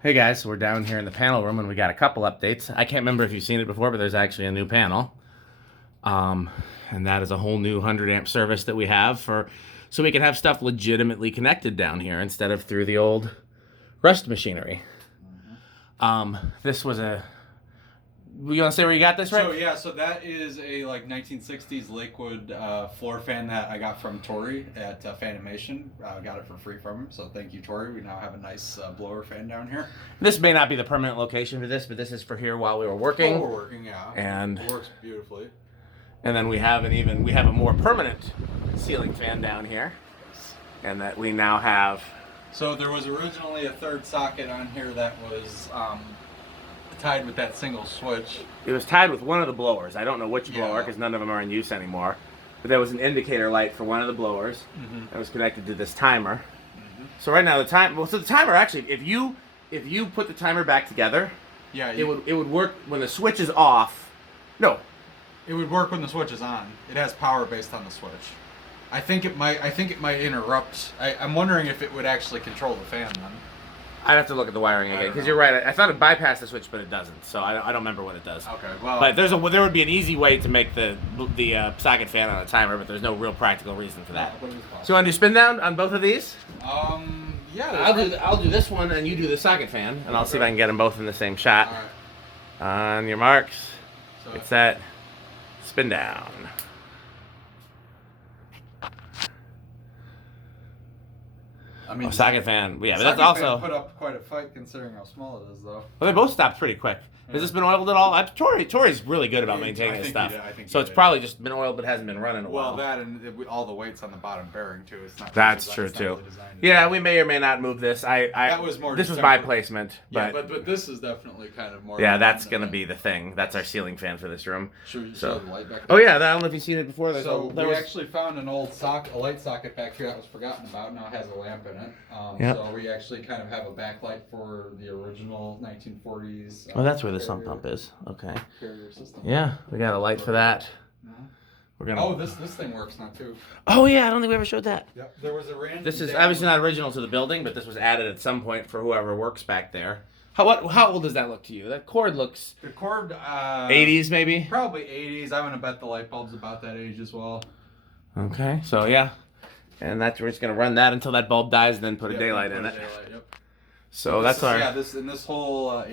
Hey guys, so we're down here in the panel room and we got a couple updates. I can't remember if you've seen it before, but there's actually a new panel. And that is a whole new 100 amp service that we have so we can have stuff legitimately connected down here instead of through the old rust machinery. This was you want to say where you got this, right? So yeah, so that is a 1960s Lakewood floor fan that I got from Tori at Fanimation. Got it for free from him, so thank you, Tori. We now have a nice blower fan down here. This may not be the permanent location for this, but this is for here while we were working. Oh, we're working, yeah. And it works beautifully. And then we have a more permanent ceiling fan down here, and that we now have. So there was originally a third socket on here that was tied with that single switch. It was tied with one of the blowers. I don't know which blower because none of them are in use anymore. But there was an indicator light for one of the blowers that was connected to this timer. So right now the timer actually, if you put the timer back together, it would work when the switch is off. No, it would work when the switch is on. It has power based on the switch. I think it might interrupt. I'm wondering if it would actually control the fan then. I'd have to look at the wiring again because you're right. I thought it bypassed the switch, but it doesn't. So I don't remember what it does. Okay, well. But there would be an easy way to make the socket fan on a timer, but there's no real practical reason for that. So you want to do spin down on both of these? Yeah. I'll do this one and you do the socket fan, and I'll see if I can get them both in the same shot. All right. On your marks, get set, spin down. I mean, socket fan. Yeah, but that's also put up quite a fight considering how small it is, though. Well, they both stopped pretty quick. Has this been oiled at all? Tori's really good about maintaining his stuff. So it's probably just been oiled, but hasn't been running a while. Well, that and all the weights on the bottom bearing too. It's not. That's true too. Yeah, we may or may not move this. That was more. This was my placement, but yeah, but this is definitely kind of more. Yeah, that's gonna be the thing. That's our ceiling fan for this room. Should we show the light back there? Oh yeah, I don't know if you've seen it before. We actually found an old a light socket back here that was forgotten about. Now it has a lamp in it. So we actually kind of have a backlight for the original 1940s. Oh, that's where the sump pump is. Okay. Yeah, we got a light for that. We're gonna. Oh, this thing works now too. Oh yeah, I don't think we ever showed that. Yep. There was a random. This is obviously not original to the building, but this was added at some point for whoever works back there. How old does that look to you? That cord looks. The cord. 80s maybe. Probably 80s. I'm gonna bet the light bulb's about that age as well. Okay, so yeah, and we're just gonna run that until that bulb dies, and then put a daylight in it. Yep. So that's our. Yeah, this whole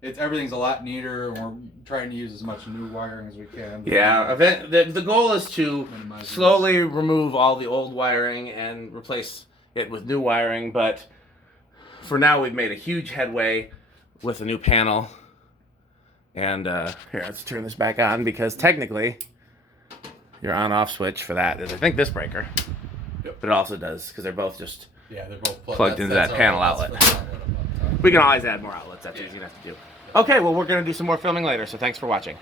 everything's a lot neater, and we're trying to use as much new wiring as we can. Yeah, the goal is to slowly remove all the old wiring and replace it with new wiring, but for now we've made a huge headway with a new panel. And here, let's turn this back on because technically your on-off switch for that is, I think, this breaker. Yep. But it also does, because they're both just they're both plugged into that panel outlet. We can always add more outlets. That's easy enough to do. Okay, well, we're going to do some more filming later, so thanks for watching.